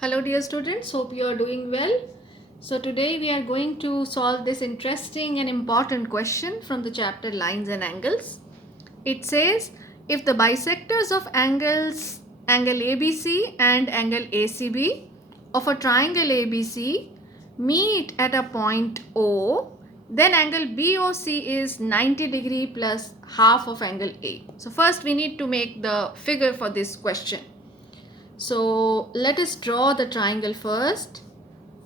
Hello dear students, hope you are doing well. So today we are going to solve this interesting and important question from the chapter Lines and Angles. It says if the bisectors of angle ABC and angle ACB of a triangle ABC meet at a point O, then angle BOC is 90 degree plus half of angle A. So first we need to make the figure for this question. So let us draw the triangle first.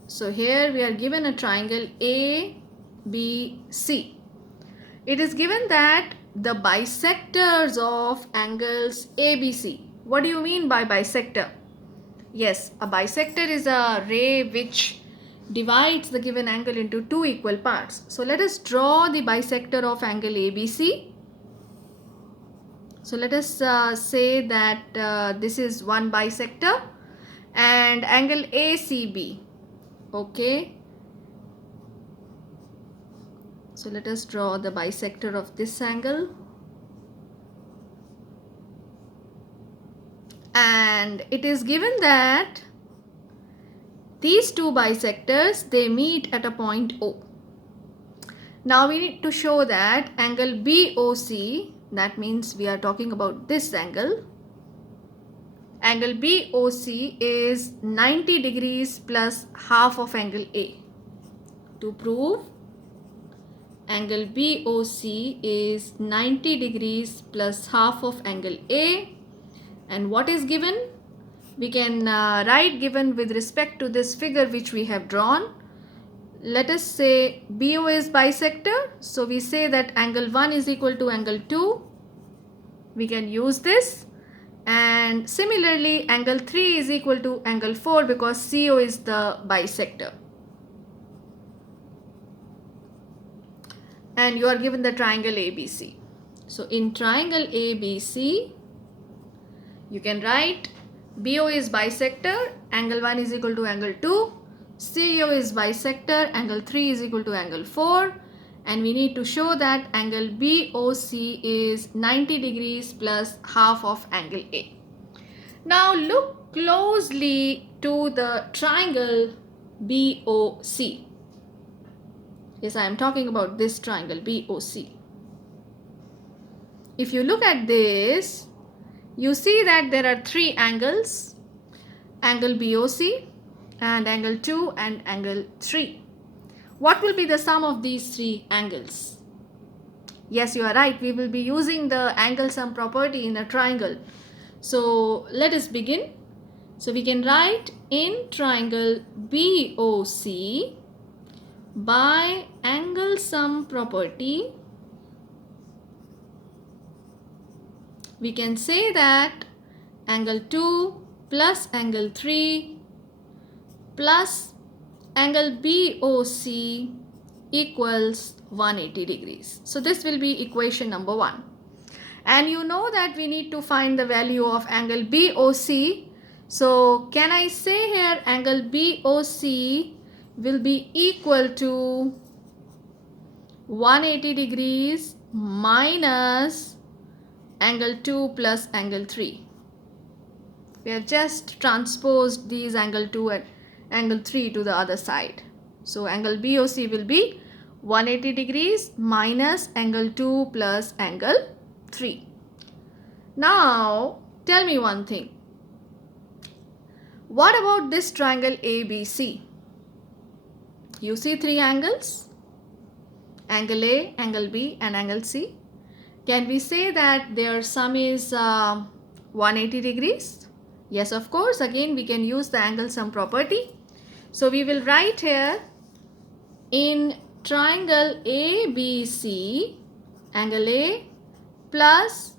So here we are given a triangle ABC. It is given that the bisectors of angles ABC. What do you mean by bisector? Yes, a bisector is a ray which divides the given angle into two equal parts. So let us draw the bisector of angle ABC. So let us say that this is one bisector and angle ACB. Okay. So let us draw the bisector of this angle. And it is given that these two bisectors, they meet at a point O. Now we need to show that angle BOC, that means we are talking about this angle. Angle BOC is 90 degrees plus half of angle A. To prove angle BOC is 90 degrees plus half of angle A, and what is given? We can write given with respect to this figure which we have drawn. Let us say BO is bisector, so we say that angle 1 is equal to angle 2. We can use this, and similarly angle 3 is equal to angle 4 because CO is the bisector. And you are given the triangle ABC. So in triangle ABC, you can write BO is bisector, angle 1 is equal to angle 2, CO is bisector, angle 3 is equal to angle 4, and we need to show that angle BOC is 90 degrees plus half of angle A. Now look closely to the triangle BOC. Yes, I am talking about this triangle BOC. If you look at this, you see that there are three angles, angle BOC and angle 2 and angle 3. What will be the sum of these three angles? Yes, you are right. We will be using the angle sum property in a triangle. So let us begin. So we can write in triangle BOC, by angle sum property, we can say that angle 2 plus angle 3 plus angle BOC equals 180 degrees. So this will be equation number 1. And you know that we need to find the value of angle BOC. So can I say here angle BOC will be equal to 180 degrees minus angle 2 plus angle 3. We have just transposed these angle 2 and angle 3 to the other side. So angle BOC will be 180 degrees minus angle 2 plus angle 3. Now tell me one thing. What about this triangle ABC? You see three angles, angle A, angle B and angle C. Can we say that their sum is 180 degrees? Yes, of course. Again, we can use the angle sum property. So we will write here in triangle ABC, angle A plus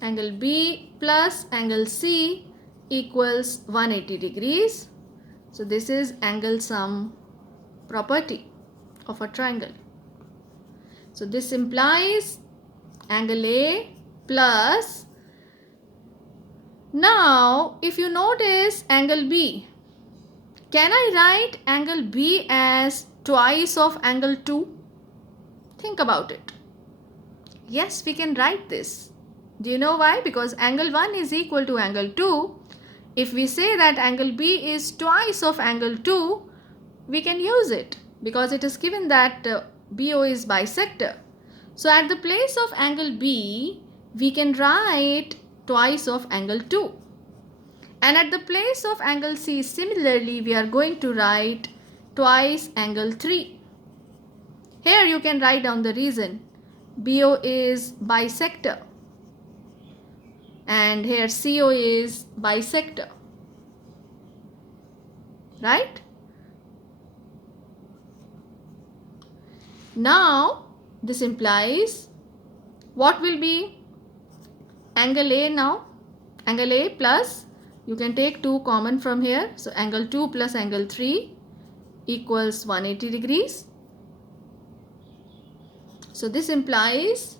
angle B plus angle C equals 180 degrees. So this is angle sum property of a triangle. So this implies angle A plus, now if you notice angle B, can I write angle B as twice of angle 2? Think about it. Yes, we can write this. Do you know why? Because angle 1 is equal to angle 2 if we say that angle B is twice of angle 2, we can use it because it is given that BO is bisector. So at the place of angle B, we can write twice of angle 2. And at the place of angle C, similarly, we are going to write twice angle 3. Here you can write down the reason. BO is bisector. And here CO is bisector. Right? Now, this implies what will be angle A now? Angle A plus, you can take 2 common from here. So, angle 2 plus angle 3 equals 180 degrees. So, this implies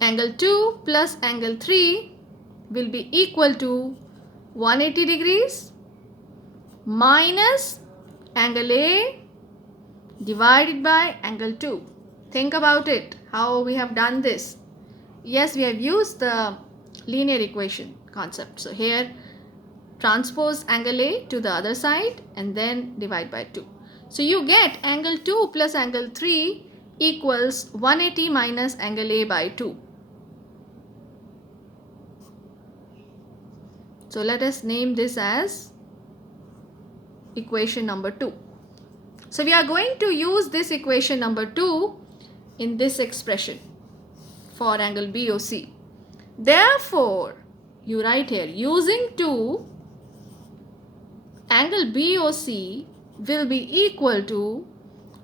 angle 2 plus angle 3 will be equal to 180 degrees minus angle A divided by angle 2. Think about it, how we have done this. Yes, we have used the linear equation concept. So here transpose angle A to the other side and then divide by 2. So you get angle 2 plus angle 3 equals 180 minus angle A by 2. So let us name this as equation number 2. So we are going to use this equation number 2 in this expression for angle BOC. Therefore, you write here, using 2, angle BOC will be equal to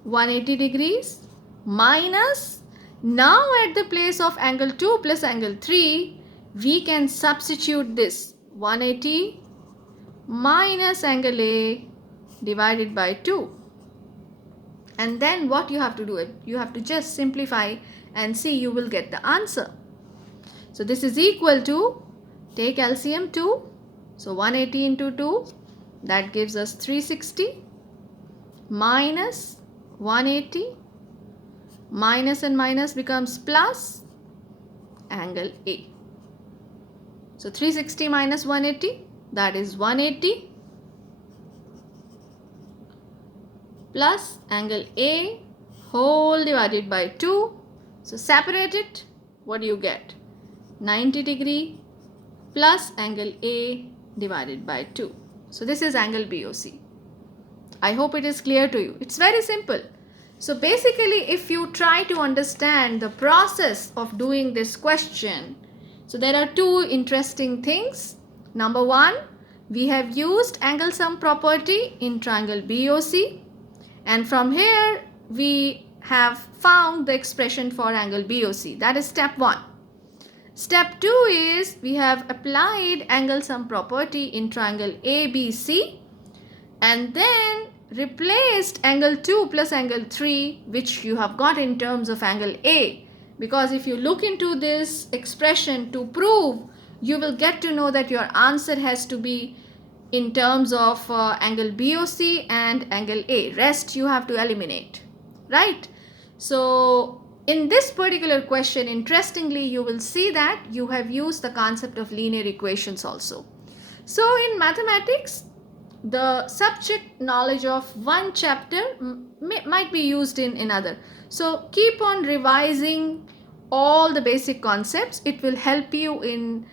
180 degrees minus, now at the place of angle 2 plus angle 3, we can substitute this 180 minus angle A divided by 2. And then what you have to do, you have to just simplify and see, you will get the answer. So this is equal to, take LCM 2, so 180 into 2, that gives us 360 minus 180, minus and minus becomes plus angle A. So 360 minus 180, that is 180 plus angle A whole divided by 2. So separate it, what do you get? 90 degree plus angle A divided by 2. So this is angle BOC. I hope it is clear to you. It's very simple. So basically, if you try to understand the process of doing this question, so there are 2 interesting things. Number 1, we have used angle sum property in triangle BOC, and from here we have found the expression for angle BOC. That is step 1. Step 2 is we have applied angle sum property in triangle ABC and then replaced angle 2 plus angle 3, which you have got in terms of angle A. Because if you look into this expression to prove, you will get to know that your answer has to be in terms of angle BOC and angle A. Rest you have to eliminate, right? So in this particular question, interestingly, you will see that you have used the concept of linear equations also. So in mathematics, the subject knowledge of one chapter might be used in another. So keep on revising all the basic concepts. It will help you in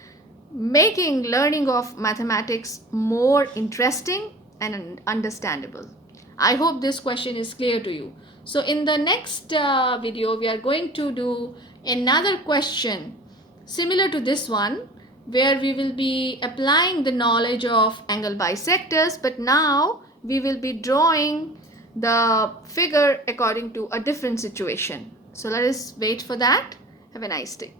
making learning of mathematics more interesting and understandable. I hope this question is clear to you. So in the next video, we are going to do another question similar to this one, where we will be applying the knowledge of angle bisectors, but now we will be drawing the figure according to a different situation. So let us wait for that. Have a nice day.